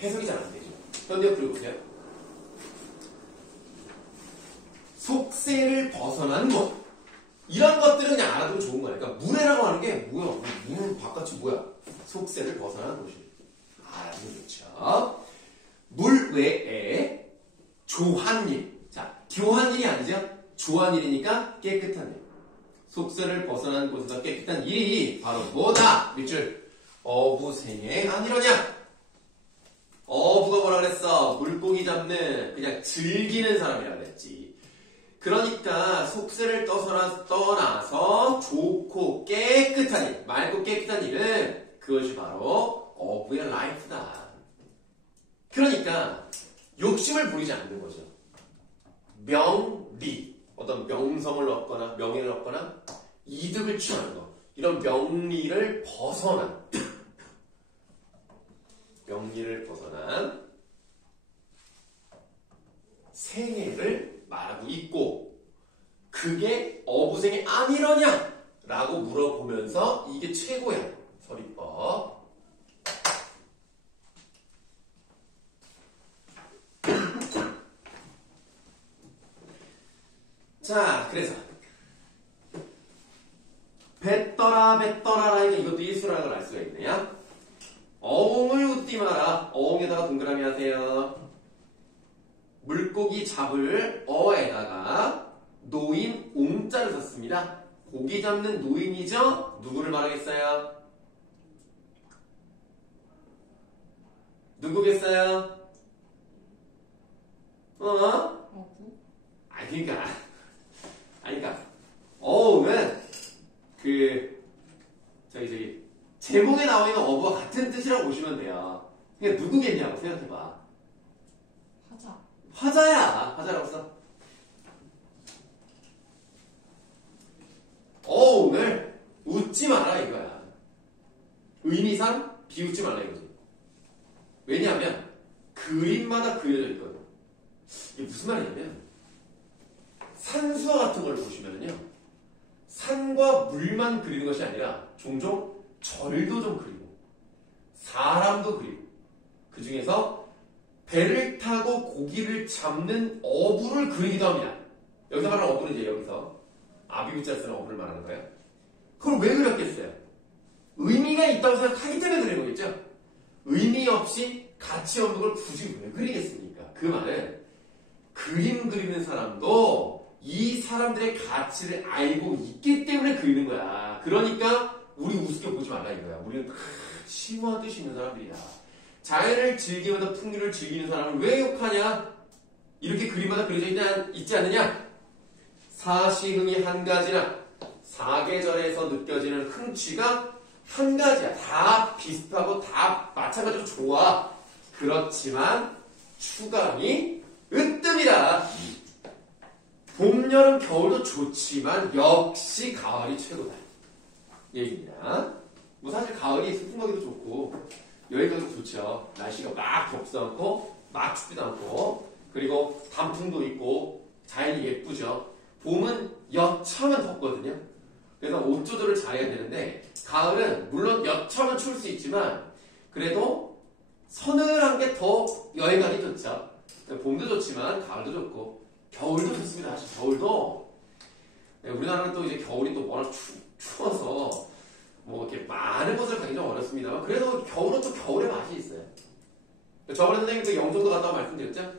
해석이 잘 안 되죠. 현대어 들어보세요. 속세를 벗어난 것. 이런 것들은 그냥 알아두면 좋은 거야. 그러니까 물에라고 하는 게 뭐야? 물 바깥이 뭐야? 속세를 벗어난 곳이. 알아두면 좋죠. 물 외에 조한일. 자, 교한일이 아니죠? 조한일이니까 깨끗한 일. 속세를 벗어난 곳에서 깨끗한 일이 바로 뭐다? 밑줄. 어부생애 아니로냐? 어부가 뭐라 그랬어? 물고기 잡는 그냥 즐기는 사람이라 그랬지. 그러니까 속세를 떠나서 좋고 깨끗한 일, 맑고 깨끗한 일은 그것이 바로 어부의 라이프다. 그러니까 욕심을 부리지 않는 거죠. 명리, 어떤 명성을 얻거나 명예를 얻거나 이득을 취하는 것, 이런 명리를 벗어난 생애를 말하고 있고 그게 어부생애 아니러냐? 라고 물어보면서 이게 최고야. 서리법. 자, 그래서 뱉더라라니까 이것도 일수라는 걸 알 수가 있네요. 어흥을 웃디 마라. 어흥에다가 동그라미 하세요. 물고기 잡을 어에다가 노인 옹자를 썼습니다. 고기 잡는 노인이죠? 누구를 말하겠어요? 누구겠어요? 어부? 그러니까 어흥은 제목에 나와 있는 어부와 같은 뜻이라고 보시면 돼요. 그러니까 누구겠냐고 생각해봐. 화자야. 화자라고 써. 어흥을 웃지 마라 이거야. 의미상 비웃지 말라 이거지. 왜냐하면 그림마다 그려져 있거든. 이게 무슨 말이냐면 산수화 같은 걸 보시면요. 산과 물만 그리는 것이 아니라 종종 절도 좀 그리고 사람도 그리고 그 중에서 배를 타고 고기를 잡는 어부를 그리기도 합니다. 여기서 말하는 어부는 이제 여기서 아비부자 쓰는 어부를 말하는 거예요. 그걸 왜 그렸겠어요? 의미가 있다고 생각하기 때문에 그린 거겠죠? 의미 없이 가치 없는 걸 굳이 왜 그리겠습니까? 그 말은 그림 그리는 사람도 이 사람들의 가치를 알고 있기 때문에 그리는 거야. 그러니까 우리 우습게 보지 말라 이거야. 우리는 심오한 뜻이 있는 사람들이야. 자연을 즐기면서 풍류를 즐기는 사람을 왜 욕하냐? 이렇게 그림마다 그려져 있지 않느냐? 사시흥이 한 가지나 사계절에서 느껴지는 흥취가 한 가지야. 다 비슷하고 다 마찬가지로 좋아. 그렇지만 추감이 으뜸이다. 봄, 여름, 겨울도 좋지만 역시 가을이 최고다. 얘기입니다. 뭐 사실 가을이 소풍 가기도 좋고 여행 가기도 좋죠. 날씨가 막 덥지도 않고 막 춥지도 않고 그리고 단풍도 있고 자연이 예쁘죠. 봄은 여차하면 덥거든요. 그래서 옷 조절을 잘해야 되는데 가을은 물론 여차하면 추울 수 있지만 그래도 서늘한 게 더 여행하기 좋죠. 봄도 좋지만 가을도 좋고 겨울도 좋습니다. 사실 겨울도 우리나라는 또 이제 겨울이 또 워낙 추워서 뭐 이렇게 많은 곳을 가기 좀 어렵습니다만 그래도 겨울은 또 겨울의 맛이 있어요. 저번에 선생님 그 영종도 갔다고 말씀드렸죠?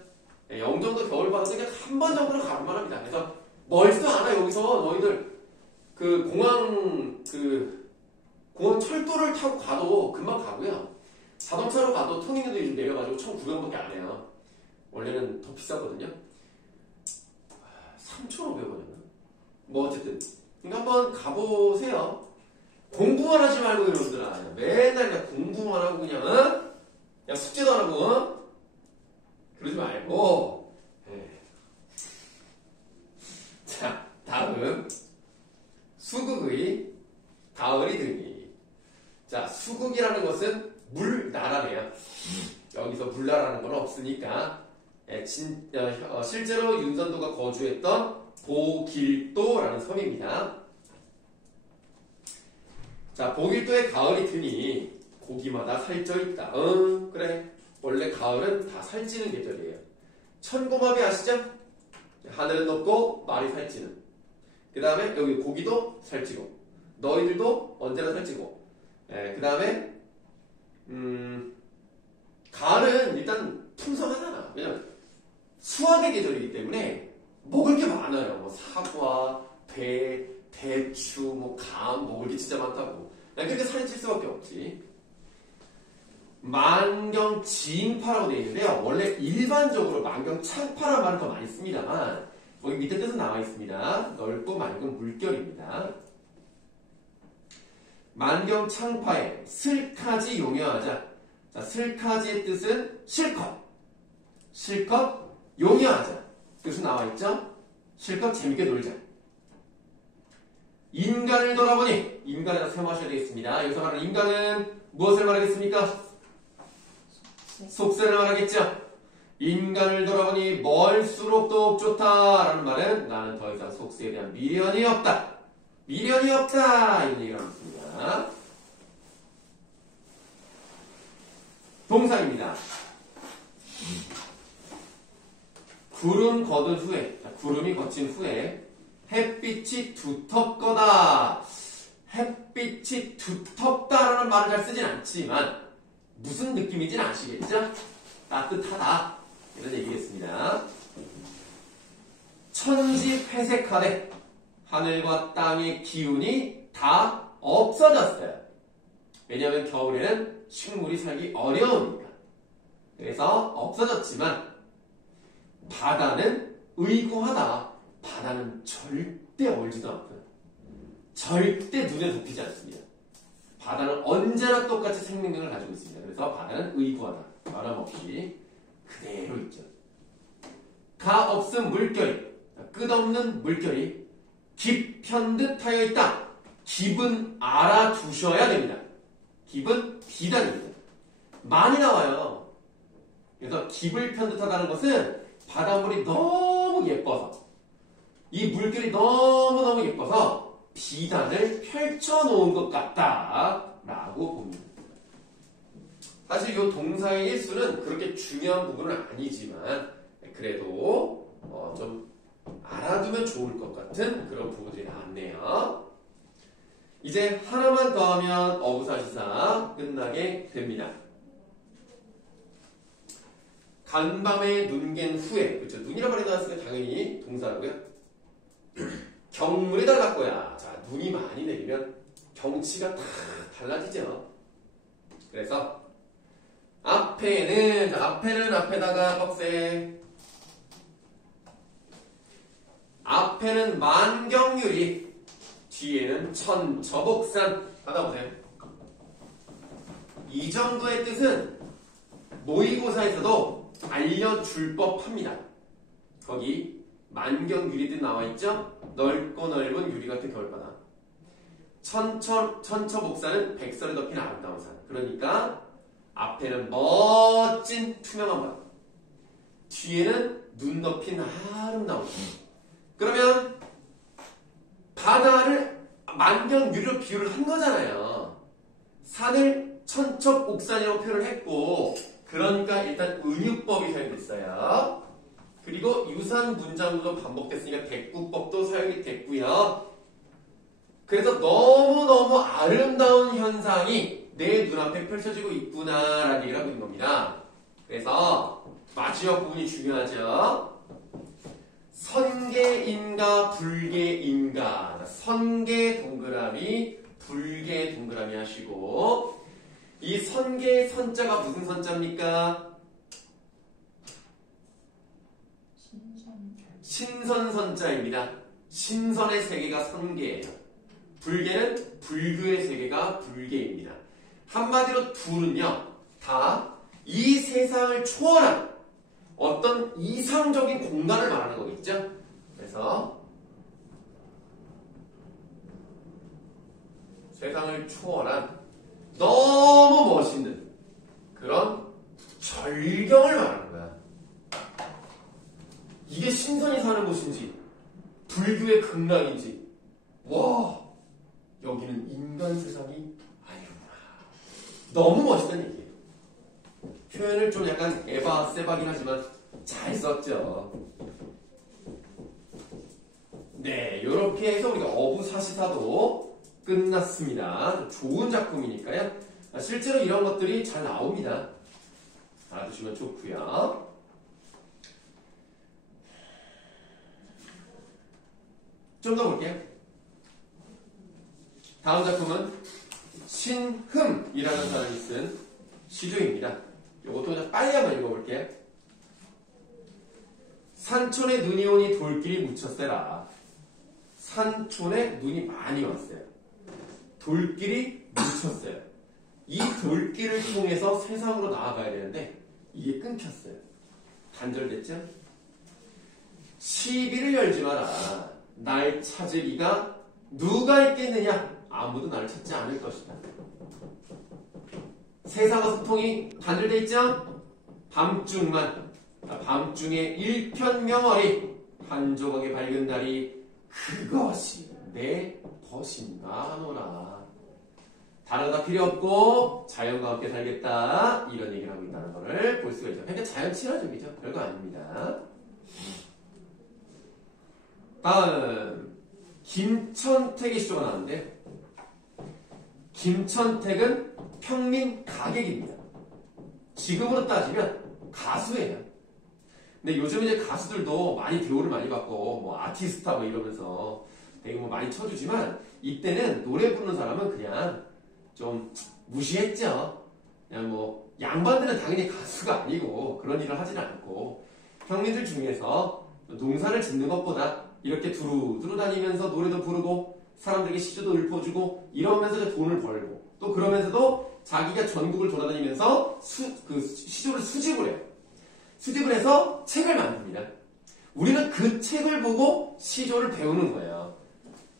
영종도 겨울 봐도 그냥 한 번 정도는 가볼만 합니다. 그래서 멀지도 않아. 여기서 너희들 그 공항 철도를 타고 가도 금방 가고요. 자동차로 가도 통행료도 요즘 내려가지고 1,900원밖에 안 해요. 원래는 더 비싸거든요. 3,500원이나? 뭐 어쨌든 그러니까 한번 가보세요. 공부만 하지 말고 여러분들아 맨날 그냥 공부만 하고 그냥 그냥 숙제도 안 하고 그러지 말고 자 다음 수국의 가을이 드니. 자 수국이라는 것은 물나라네요. 여기서 물나라는 건 없으니까 실제로 윤선도가 거주했던 보길도라는 섬입니다. 자, 보길도에 가을이 드니 고기마다 살쪄 있다. 그래. 원래 가을은 다 살찌는 계절이에요. 천고마비 아시죠? 하늘은 높고 말이 살찌는. 그 다음에 여기 고기도 살찌고 너희들도 언제나 살찌고 그 다음에 가을은 일단 풍성하잖아. 왜냐면 수확의 계절이기 때문에 먹을 게 많아요. 뭐 사과, 배, 대추, 뭐 감 먹을 게 진짜 많다고. 그러니까 살이 찔 수밖에 없지. 만경지인파라고 되어 있는데요. 원래 일반적으로 만경창파라는 말을 더 많이 씁니다만 거기 밑에 뜻은 나와 있습니다. 넓고 맑은 물결입니다. 만경창파에 슬카지 용여하자. 자, 슬카지의 뜻은 실컷 용여하자. 뜻은 나와 있죠? 실컷 재밌게 놀자. 인간을 돌아보니 인간에다 세모하셔야 되겠습니다. 여기서 말하는 인간은 무엇을 말하겠습니까? 속세를 말하겠죠. 인간을 돌아보니 멀수록 더욱 좋다라는 말은 나는 더 이상 속세에 대한 미련이 없다. 미련이 없다 이런 얘기를 하고 있습니다. 동사입니다. 구름 거둔 후에, 구름이 거친 후에 햇빛이 두텁거다. 햇빛이 두텁다라는 말을 잘 쓰진 않지만 무슨 느낌인지는 아시겠죠? 따뜻하다 이런 얘기겠습니다. 천지폐색하되 하늘과 땅의 기운이 다 없어졌어요. 왜냐하면 겨울에는 식물이 살기 어려우니까. 그래서 없어졌지만 바다는 의고하다. 바다는 절대 얼지도 않고요. 절대 눈에 덮이지 않습니다. 바다는 언제나 똑같이 생명력을 가지고 있습니다. 그래서 바다는 의고하다. 변함없이 그대로 있죠. 가 없음 물결이, 끝없는 물결이 깊현 듯 하여 있다. 깊은 알아두셔야 됩니다. 깊은 비단입니다. 많이 나와요. 그래서 깊을 편듯하다는 것은 바닷물이 너무 예뻐서 이 물결이 너무너무 예뻐서 비단을 펼쳐놓은 것 같다라고 봅니다. 사실 이 동사의 일수는 그렇게 중요한 부분은 아니지만 그래도 좀 알아두면 좋을 것 같은 그런 부분들이 나옵니다. 이제 하나만 더하면 어부사시사 끝나게 됩니다. 간밤에 눈 갠 후에, 그렇죠? 눈이란 말이 나왔으니까 당연히 동사라고요. 경물이 달랐고야. 자, 눈이 많이 내리면 경치가 다 달라지죠. 그래서 앞에는 앞에다가 꺽쇠. 앞에는 만경유리, 뒤에는 천처복산. 받아보세요. 이 정도의 뜻은 모의고사에서도 알려줄 법합니다. 거기 만경유리도 나와있죠? 넓고 넓은 유리 같은 겨울바다. 천처복산은 백설에 덮인 아름다운 산. 그러니까 앞에는 멋진 투명한 바다, 뒤에는 눈 덮인 아름다운 산. 그러면 바다를 만경유리로 비유를 한 거잖아요. 산을 천척옥산이라고 표현을 했고, 그러니까 일단 은유법이 사용됐어요. 그리고 유사한 문장도 반복됐으니까 대꾸법도 사용이 됐고요. 그래서 너무너무 아름다운 현상이 내 눈앞에 펼쳐지고 있구나라는 얘기를 하고 있는 겁니다. 그래서 마지막 부분이 중요하죠. 선계인가 불계인가. 선계 동그라미, 불계 동그라미 하시고, 이 선계의 선자가 무슨 선자입니까? 신선선자입니다. 신선의 세계가 선계예요. 불계는 불교의 세계가 불계입니다. 한마디로 둘은요, 다 이 세상을 초월한 어떤 이상적인 공간을 말하는 거겠죠? 그래서 세상을 초월한 너무 멋있는 그런 절경을 말하는 거야. 이게 신선이 사는 곳인지 불교의 극락인지, 와, 여기는 인간 세상이 아니구나. 너무 멋있다는 얘기예요. 표현을 좀 약간 에바 세바긴 하지만 잘 썼죠. 네, 이렇게 해서 우리가 어부사시사도 끝났습니다. 좋은 작품이니까요. 실제로 이런 것들이 잘 나옵니다. 알아두시면 좋고요. 좀 더 볼게요. 다음 작품은 신흠이라는 사람이 쓴 시조입니다. 이것도 그냥 빨리 한번 읽어볼게요. 산촌에 눈이 오니 돌길이 묻혔세라. 산촌에 눈이 많이 왔어요. 돌길이 묻혔어요. 이 돌길을 통해서 세상으로 나아가야 되는데 이게 끊겼어요. 단절됐죠? 시비를 열지 마라. 날 찾으리가 누가 있겠느냐? 아무도 나를 찾지 않을 것이다. 세상과 소통이 단절돼 있죠? 밤중만, 밤중에 일편명월이 한 조각의 밝은 달이 그것이 내 벗인가 하노라. 다른 필요 없고 자연과 함께 살겠다, 이런 얘기를 하고 있다는 것을 볼 수가 있죠. 그러니까 자연 친화적이죠. 별거 아닙니다. 다음 김천택의 시조가 나왔는데, 김천택은 평민 가객입니다. 지금으로 따지면 가수예요. 근데 요즘 이제 가수들도 많이 대우를 많이 받고 뭐 아티스타 뭐 이러면서 되게 뭐 많이 쳐주지만, 이때는 노래 부르는 사람은 그냥 좀 무시했죠. 그냥 뭐 양반들은 당연히 가수가 아니고 그런 일을 하지는 않고, 평민들 중에서 농사를 짓는 것보다 이렇게 두루두루 다니면서 노래도 부르고 사람들에게 시조도 읊어주고 이러면서 돈을 벌고, 또 그러면서도 자기가 전국을 돌아다니면서 그 시조를 수집을 해요. 수집을 해서 책을 만듭니다. 우리는 그 책을 보고 시조를 배우는 거예요.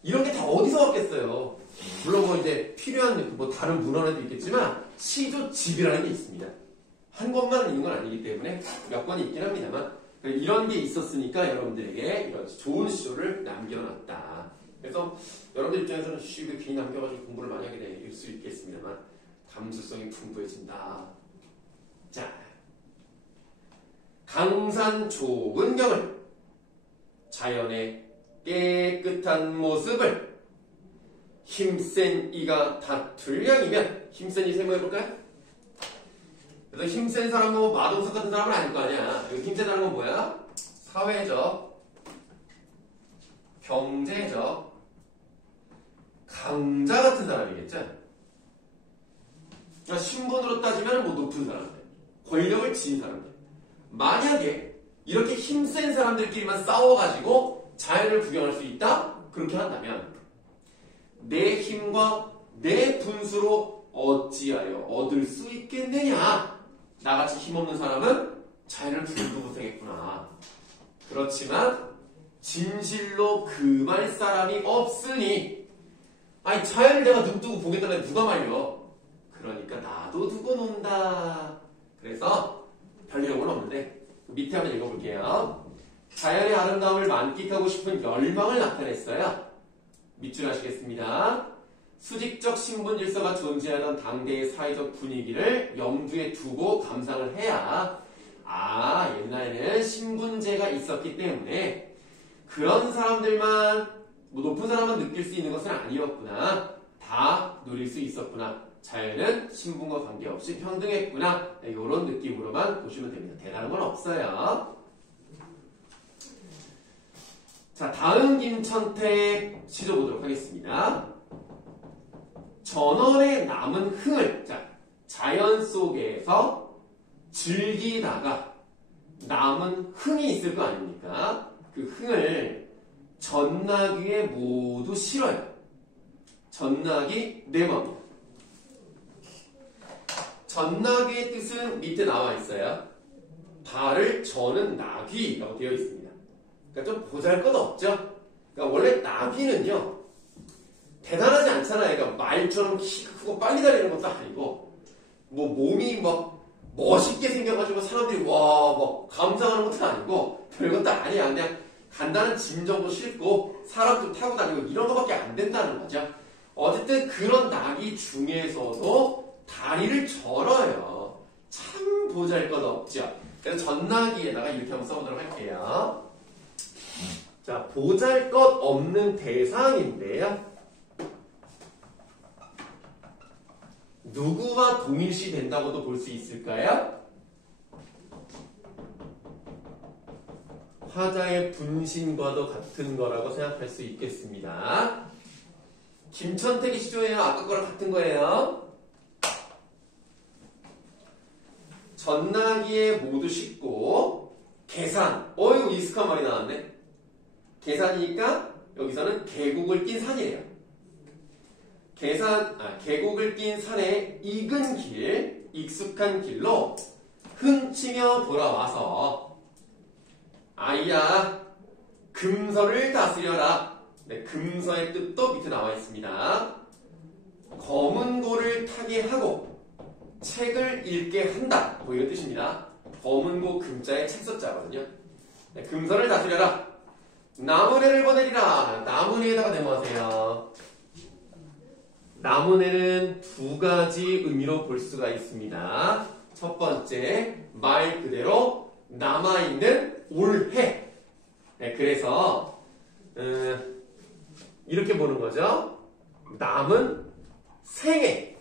이런 게 다 어디서 왔겠어요. 물론 뭐 이제 필요한 뭐 다른 문헌에도 있겠지만 시조집이라는 게 있습니다. 한 권만 있는 건 아니기 때문에 몇 권이 있긴 합니다만, 이런 게 있었으니까 여러분들에게 이런 좋은 시조를 남겨놨다. 그래서 여러분들 입장에서는 시조를 괜히 남겨가지고 공부를 많이 하게 될 수 있겠습니다만, 감수성이 풍부해진다. 자, 강산 좁은 경을, 자연의 깨끗한 모습을 힘센 이가 다툴 양이면 힘센 이 세모해볼까요? 그래서 힘센 사람은 뭐 마동석 같은 사람은 아닐 거 아니야. 여기 힘센 사람은 뭐야? 사회적, 경제적, 강자 같은 사람이겠죠? 그러니까 신분으로 따지면 뭐 높은 사람들, 권력을 지닌 사람들. 만약에 이렇게 힘센 사람들끼리만 싸워가지고 자연을 구경할 수 있다? 그렇게 한다면 내 힘과 내 분수로 어찌하여 얻을 수 있겠느냐? 나같이 힘없는 사람은 자연을 구경도 못하겠구나. 그렇지만 진실로 금할 사람이 없으니 아니 자연을 내가 눈 뜨고 보겠다는데 누가 말려? 그러니까 나도 두고 논다. 그래서 별 내용은 없는데 밑에 한번 읽어볼게요. 자연의 아름다움을 만끽하고 싶은 열망을 나타냈어요. 밑줄 하시겠습니다. 수직적 신분 질서가 존재하던 당대의 사회적 분위기를 염두에 두고 감상을 해야 옛날에는 신분제가 있었기 때문에 그런 사람들만 뭐 높은 사람만 느낄 수 있는 것은 아니었구나. 다 누릴 수 있었구나. 자연은 신분과 관계없이 평등했구나. 이런 느낌으로만 보시면 됩니다. 대단한 건 없어요. 자, 다음 김천택 시조 보도록 하겠습니다. 전원에 남은 흥을 자연 속에서 즐기다가 남은 흥이 있을 거 아닙니까? 그 흥을 전나귀에 모두 실어요. 전나귀 네 마리. 전나귀의 뜻은 밑에 나와 있어요. 발을 저는 나귀라고 되어 있습니다. 그러니까 좀 보잘것없죠. 그러니까 원래 나귀는요 대단하지 않잖아요. 그러니까 말처럼 키가 크고 빨리 달리는 것도 아니고 뭐 몸이 막 멋있게 생겨가지고 사람들이 와 감상하는 것도 아니고 별것도 아니야. 그냥 간단한 짐 정도 싣고 사람도 타고 다니고 이런 것밖에 안 된다는 거죠. 어쨌든 그런 나귀 중에서도 다리를 절어요. 참 보잘것없죠. 그래서 전나귀에다가 이렇게 한번 써보도록 할게요. 자, 보잘것없는 대상인데요. 누구와 동일시 된다고도 볼 수 있을까요? 화자의 분신과도 같은 거라고 생각할 수 있겠습니다. 김천택의 시조예요. 아까 거랑 같은 거예요. 전나귀에 모두 싣고 계산. 이거 익숙한 말이 나왔네. 계산이니까 여기서는 계곡을 낀 산이에요. 계곡을 낀 산의 익은 길, 익숙한 길로 흠치며 돌아와서 아이야, 금서를 다스려라. 네, 금서의 뜻도 밑에 나와 있습니다. 검은 고를 타게 하고 책을 읽게 한다. 뭐 이런 뜻입니다. 검은 고 금자에 책 써자거든요. 네, 금서를 다스려라. 나무네를 보내리라. 나무네에다가 네모하세요. 나무네는 두 가지 의미로 볼 수가 있습니다. 첫 번째, 말 그대로 남아있는 올해. 네, 그래서 이렇게 보는 거죠. 남은 생애.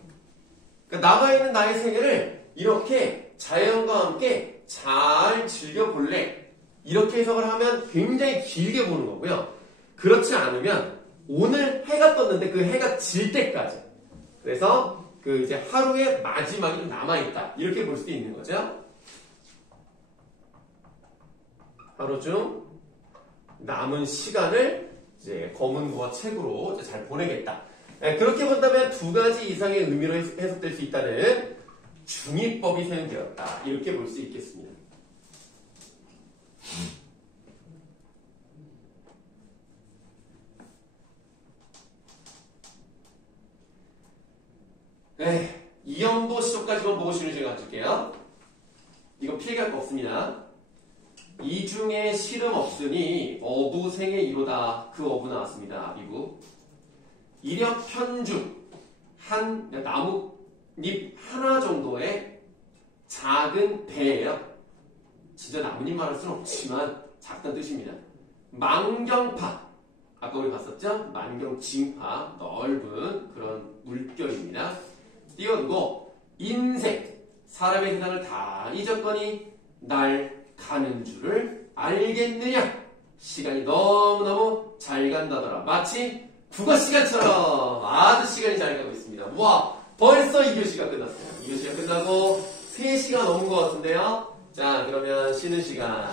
그러니까 남아있는 나의 생애를 이렇게 자연과 함께 잘 즐겨볼래. 이렇게 해석을 하면 굉장히 길게 보는 거고요. 그렇지 않으면 오늘 해가 떴는데 그 해가 질 때까지. 그래서 그 이제 하루의 마지막이 좀 남아있다. 이렇게 볼 수도 있는 거죠. 하루 중 남은 시간을 이제 검은 고와 책으로 이제 잘 보내겠다. 네, 그렇게 본다면 두 가지 이상의 의미로 해석될 수 있다는 중의법이 사용되었다. 이렇게 볼 수 있겠습니다. 네, 이연보 시조까지만 보고 쉬는 시간 가질게요. 이거 피해갈 거 없습니다. 이 중에 실음 없으니 어부생의 이로다. 그 어부 나왔습니다. 아비구. 이력 편죽. 한 나뭇잎 하나 정도의 작은 배예요. 진짜 나뭇잎 말할 수는 없지만 작다는 뜻입니다. 망경파. 아까 우리 봤었죠? 만경징파, 넓은 그런 물결입니다. 띄워두고 인생, 사람의 세상을 다 잊었거니 날 가는 줄을 알겠느냐? 시간이 너무너무 잘 간다더라. 마치 국어 시간처럼 아주 시간이 잘 가고 있습니다. 우와, 벌써 2교시가 끝났어요. 2교시가 끝나고 3시가 넘은 것 같은데요. 자, 그러면 쉬는 시간.